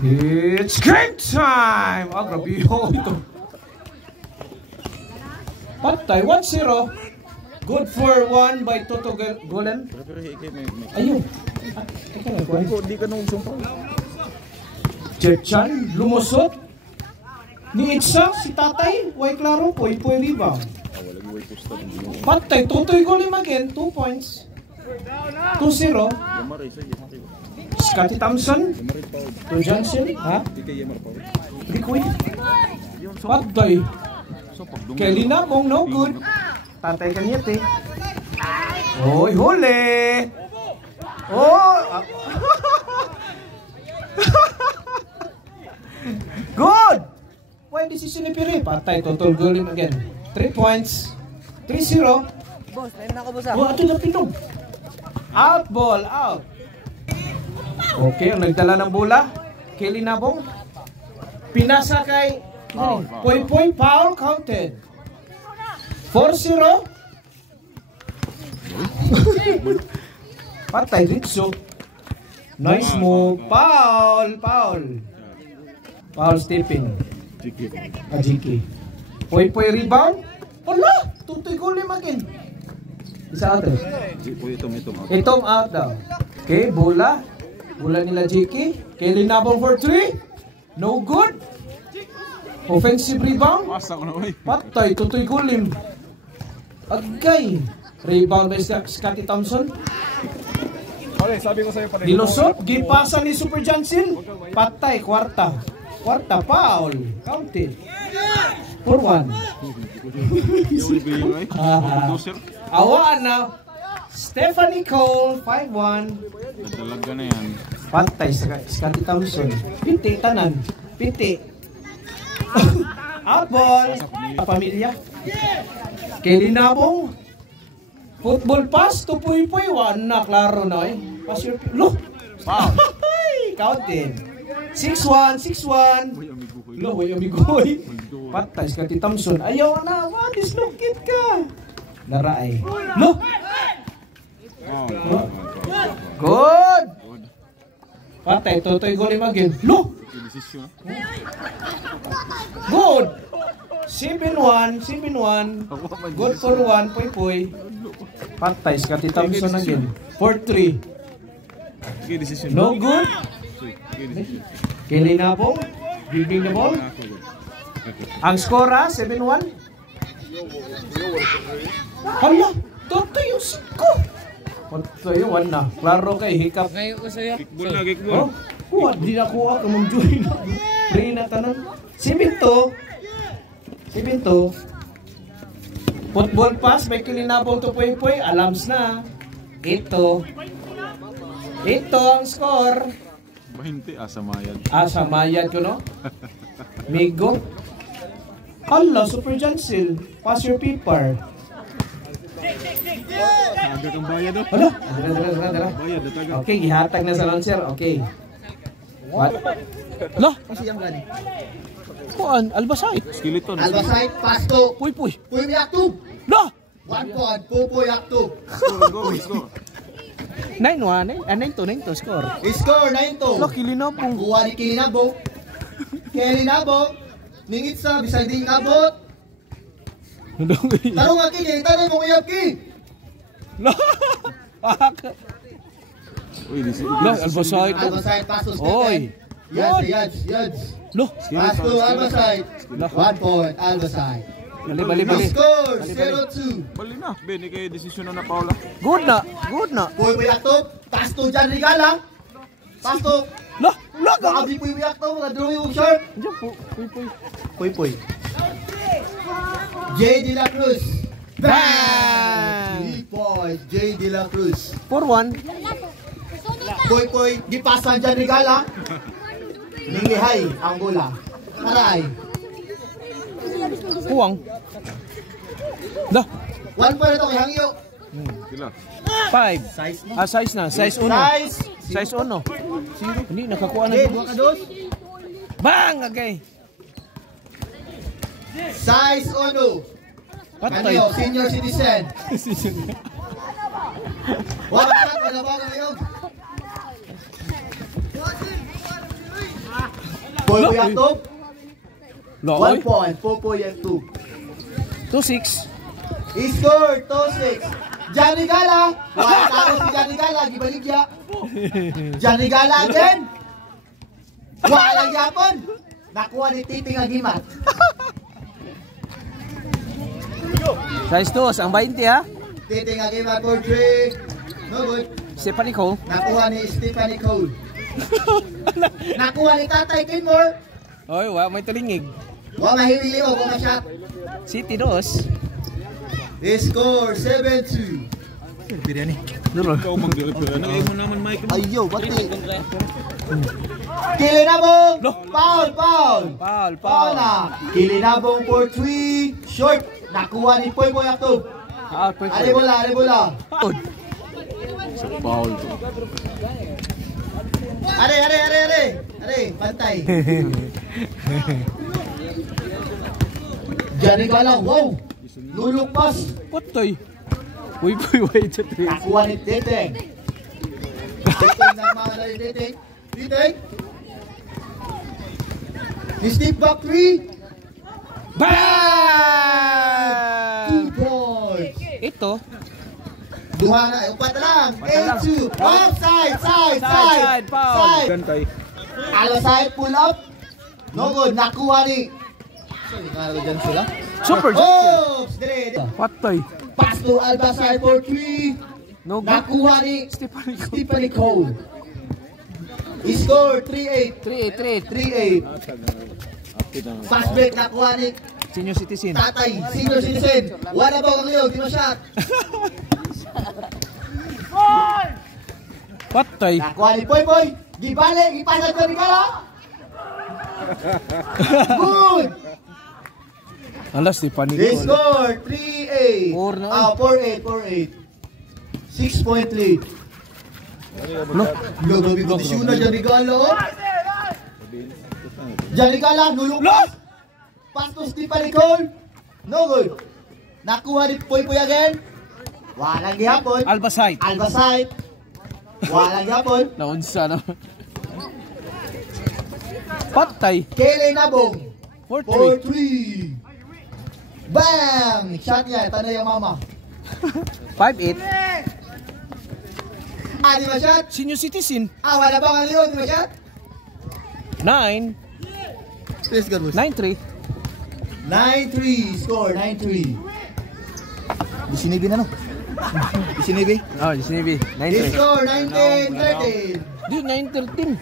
It's game time! Ah, grabe yun ito. Patay, 1-0. Good for 1 by Toto Golen. Ayun. Teka na, kuhan. Hindi ka nung usong pa. Jerchan, lumusot. Ni Itza, si Tatay. Way klaro, poy rebound. Patay, Totoy Golen again. 2 points. 2-0. Scotty Thompson. To Johnson. Ha? Hindi ko yun. Patay. Kelly na kung no good. Tatay kanyete. Oy, huli. Oh. Good. Why decision ni Piri? Patay, total goal him again. 3 points. 3-0. Boss, time na ako boss. Oh, ato na pinog. Out ball, out. Okay, ang nagdala ng bola. Kelly Nabong. Pinasa kay Poy foul counted. 4-0. Patay Ritso. Nice move. Foul. Foul stepping. Ajiki. Poy rebound. Wala. Tutoy goal again. Isa ato. Itong out daw. Okay, bola. Bola nila Jiki. Kelly Nabong for 3. No good. Offensive rebound. Patay, Tutoy Gulim. Agay. Rebound by Scotty Thompson. Sabi ko sa'yo pa rin. Nilusot. Gipasa ni Super Johnson. Patay, kwarta. Kwarta, foul. Counted. 4-1. Awaan na. Stephanie Cole, 5-1. Talaga na yan. Patay, Scotty Thompson. Piti, tanan. Piti. Outball. Pamilya. Kelly Nabong. Football pass to Puy. Na, klaro na eh. Pass your... Look. Wow. Counted. 6-1. Look, way amigoy. Patay, Scotty Thompson. Ayaw na. Dislocate ka. Laray. Look. Good. Patay, Totoy Golim again. Look. Good. 7-1. Good for 1. Puy. Patay, Scotty Thompson again. 4-3. No good. Kelly Nabong. Giving the ball. Ang skora, 7-1. Hala, Totoy yung siko. Totoy yung 1 na. Klaro kay hikap. Kickball na, kickball. Kuha, di na kuha. Kamang-joy na. Ring na tanan. 7-2. Football pass. May kilinabong to Puy. Alams na. Ito ang score. 20, Samayad. Samayad ko no? Migo. Hala, Super Johnson. Pass your paper. Agad ang bayad o. Hala, dala. Bayad, agad. Okay, ihatag na sa launcher. Okay. What? Lah, Kasi yung gani. kuan, albasay. Skeleton. Albasite, pasto. Puy. Puy Yaktub. Lah! 1 point, Puy Yaktub. Go. 9-1. 9-2 score. Score 9-2. Lah, kilinabong. Kuha ni Kilinabong. Kilinabong. Ningit sa bisay ding abot. Tarong nga Ki, tanong mong iyap Ki. Lah! Uy, Lah, albasay. Albasite, pasto, Oy. Yads. Lah, Pasto, Albasite. 1 point, Albasite. bali. Score 0-2. Bali na. Beni kay desisyon na Paula. Good na. Puy Yaktub. Pasto dyan regala. Pasto. Lah, Bakabi Puy Yaktub. Ngadrumi yung shirt. Puy. J. De La Cruz. Bang! 3 points, J. De La Cruz. 4-1. Puy, gipasan dyan regala. Ningihay, ang bola. Aray. Puwang. Lah, 1 point ito kay Hangyo. Sila. 5. Size mo. Size na. Size 1. Size 1. Hindi, nakakuha na. Okay, buka ka doon. Bang! Okay. Size 1. Patay. Kanyo, senior citizen. Wala ba ngayon? Poy Poy Aktob. 1 Loy. point. Poy Poy Aktob. 2-6. Score 2-6. Johnny Gala. Wala tao si Johnny Gala. Gibaligya. Johnny Gala again. Walang yapon. Nakuha ni Titing Agimat. Size 2, ang 20 ha. Titing Agimat for 3. No good. Stephanie Cole. Nakuha ni Stephanie Cole. Nakuha ni Tatay Kenmore. Oy, wa may tulingig. Wa mahiwili mo kung ma-shot. City 2. Score 7-2. Biryani. Duro. Ikaw mang dira-dira. Nakain mo naman, Mike. Ayo, bati. Kilinabong. Foul, foul. Foul, Foul na. Kilinabong for 3. Short. Nakuha ni Poy Poy Aktob. Ah, perfect. Are bola, are bola. Sa foul to. Are, pantay. Johnny Gala, wow. Lulukpas. Putoy. Uy, wait. Nakuha ni Titing. Titing nagmamala ni Titing. Titing. Ni Steve back 3. Bang! 2 points. Ito. Duha na, upat na lang. 8-2. Offside, side. Foul. Gantay. Side, pull up. No good, nakuha ni. Sorry, nakalaga dyan sila. Super Oops! Dire. Putoy. Pass to Albasar for 3. No good. Nakuha ni Stephanie Cole. Stephanie Cole. Score 3-8. 3-8. 3-8. Pass break, nakuha ni Senior citizen. Tatay, senior citizen. Wala ba kang liyo, di ma-shot. Putoy. Nakuha ni Poy Poy. Gibalik, ipasad ko ni Kala. Good. Alas, Stephanie They Cole. score 3-8. 4 na. 4-8. 6-point lead. Grabe ko si Una Johnny Gala. Johnny Gala, nulukpas. Pass to Stephanie Cole. No good. Nakuha ni Poy Poy again. Walang gihapon. Albasite. Albasite. Walang gihapon. Naunsa na. Patay. Kele Nabong. 4-3. 4-3. Bang! Shot niya. Tanay ang mama. 5-8. Di ba shot? Senior citizen. Wala ba ang liyon? Di ba shot? 9. Please, God, 9-3. 9-3. Score, 9-3. Disinibi na, no? Disinibi? Oh, di sinibi. They 9-3. score, 19-13. Di, 9-13.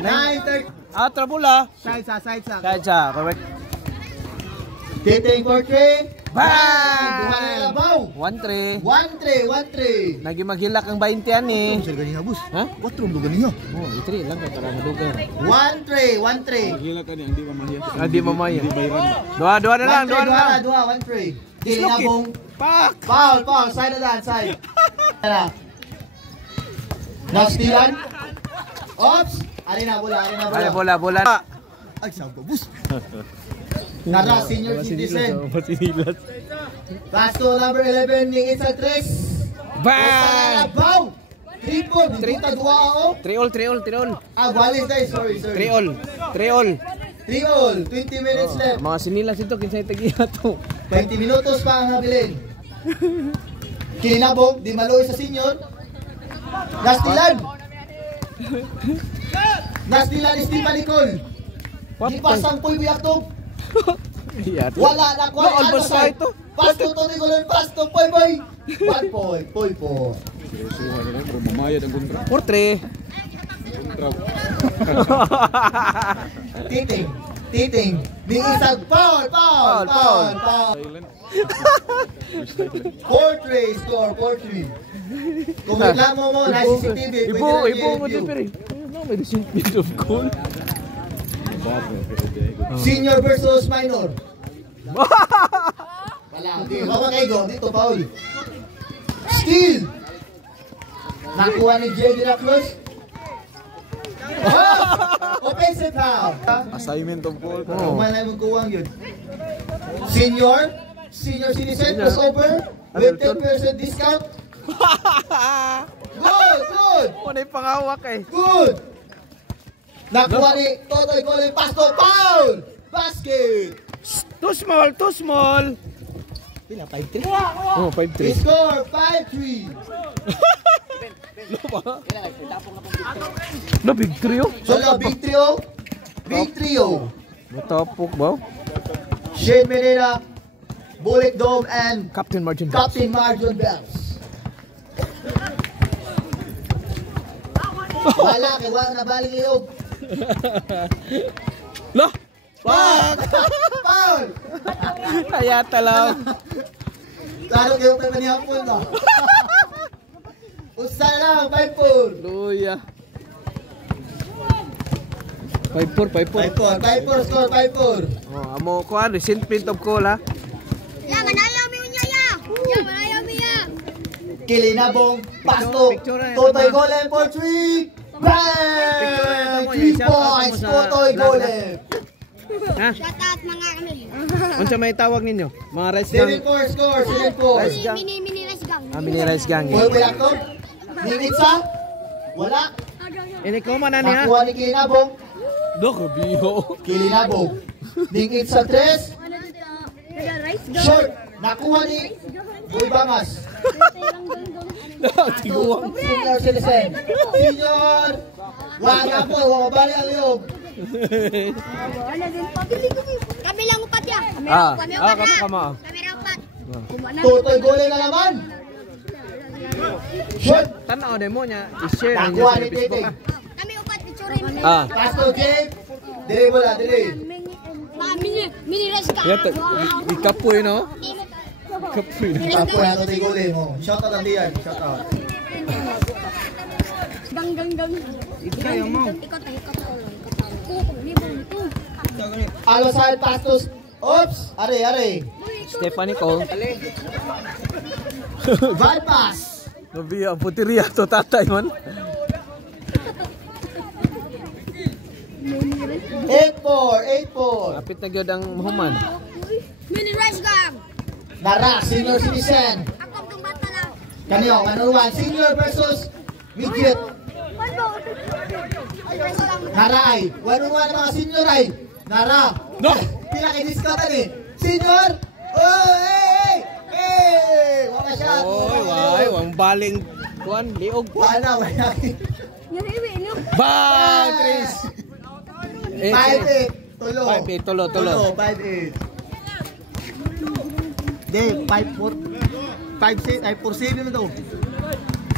9-13. Trabula. Side sa. Kaja, correct. Titing for 3. Bang! Duha na labaw. 1-3. 1-3. Nagi maghilak ang 20 yan eh. Sir, ganyan bus. Ha? 4 ang dugan niyo. Oh, 3 lang kaya para madugan. 1-3. Maghila ka niya, hindi mamaya. Di mamaya. Hindi bayran. Dua na lang. 1-3. Kilinabong. Pak! Foul. Side na dan, side. Nastilan. Ops. Ari na, bola. Ay, bola. Ay, saan ba, bus? Nara, senior citizen. Masinilat. Pass to number 11, ning isa tres. Bang! Baw! Triple, buta dua ako. 3-all. Walis dahil, sorry. 3-all. 20 minutes left. Mga sinilas ito, kinsay tagiya to. 20 minutos pa ang habilin. Kinabog, di maluwi sa senior. Nastilan ni Stephanie Cole. Di pasang Poy Poy Aktob. Wala na ko. Albasite to. Pasto to ni Golden Pasto, Poy Poy. 1 point, Poy Poy. Seryoso na rin, pero mamayad ang kontra. 4-3. Kontra. Titing. Di isang foul. Silent. 4-3, score 4-3. Kung reklamo mo, na CCTV, Ibo mo din pero. May receipt of goal. Senior versus minor. Wala, di makakaigo. Dito, Paul. Steal! Nakuha ni J. De La Cruz. Offensive foul. Assignment of goal. Kumanay mong kuwang yun. Senior citizen was over with 10% discount. Good! Ano yung pangawak eh. Good! Nakuha ni Totoy Golem. Pasto, foul! Basket! Too small, too small. Pila, 5-3? Oh, 5-3. Score, 5-3. No, big trio. Solo, big trio. Big trio. Matapok ba? Shane Menera, Bullet Dome, and Captain Margin. Captain Marjon Bells. Wala, kaya wala na balik yung. Lo! Foul! Foul! Kaya talaw. Lalo kayo pa manihapon ba? Usa na lang, 5-4. Luya. 5-4, 5-4. 5-4, score, 5-4. Oh, amo ko recent print of call ha. Ya, manayaw mi unya ya. Ya, manayaw mi ya. Kilinabong, Pasto, Totoy Golem for 3. Bang! 3 points, Totoy Golem. Ha? Shout out mga kanil. Unsa may tawag ninyo? Mga rice gang. 7-4 score, 7-4. Rice gang. Mini rice gang. Mini rice gang. Pwede ba yakto? Ningitsa? Wala. Ini ko man ani ha. Nakuha ni Kilinabong. Do ko biho. Kilinabong. Ningitsa 3. Rice gang. Short. Nakuha ni Boy Bangas. Tiguang. Senior citizen. Senior. Wala po, wabali ang liyog. Kabilang upat ya. Kama. Kamera upat. Totoy Golem na naman. Short. Tanaw demo nya. I-share ninyo Nakuha sa ni Facebook Titing. ha. Kami upat picturein. Pasto Jake. Dili bola, dili. Mini rice gang. Yato, ikapoy no. Kapoy no. Tapo na Totoy Golem mo. Shout out ang diyan. Shout out. Gang. Ikaw mo. Ikot. Libong ito. Alosal Pastos. Oops. Are. Stephanie Cole. Bypass. Nabi ang puteriya to tatay man. 8-4. Kapit na gyud ang mahuman. Mini rice gang. Nara, senior citizen. Ako tong bata lang. Kanyo, kanuruan. Senior versus midget. Rice gang. Nara ay. Wanuruan ng mga senior ay. Nara. No. Pila kay diskatan eh. Senior. Oh, hey. Wala siya. Oy, wang baling kuan liog. Wala. Yung hiwi, no? Bang, Chris. 5-8. Tulo. 5-8, tulo. 5-8. Hindi, 5-4. 5-6. Ay, 4-7 na to.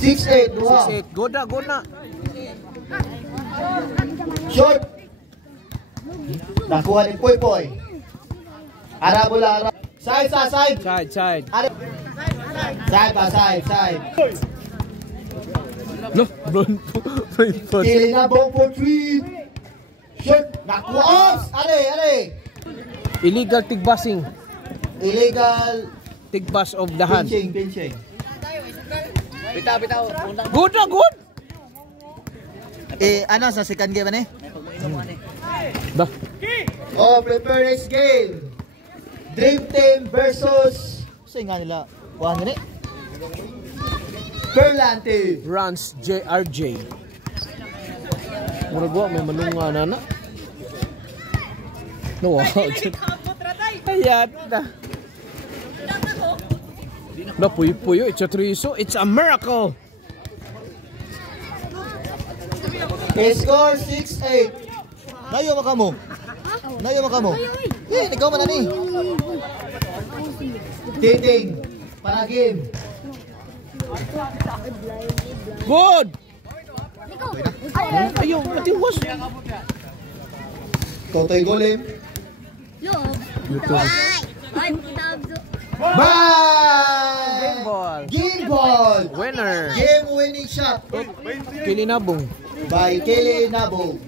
6-8. Duha. 6-8. Goda. Short. Nakuha ni Poy. Arabola. Side. Side. Side. No, brown po. Kilinabong for 3. Short. Nakuha. Ops. Are. Illegal tigbasing. Illegal. Tigbas of the hand. Pinching. Bitaw. Good. Ano sa second game ano Da. Oh, prepare next game. Dream Team versus nga nila. Kuha nga ni. Perlante. Runs JRJ. Murag wa may manunga na. No, ayat na. Na puyo, it's a triso, it's a miracle. Score 6-8. Nayo maka mo. Ikaw man ani. Titing. Para game. Good. Ayun, pati was. Totoy Golem. Loob. YouTube. Ay, kitabzo. Bye! Game ball. Winner. Game winning shot Kilinabong. by Kelly Nabo.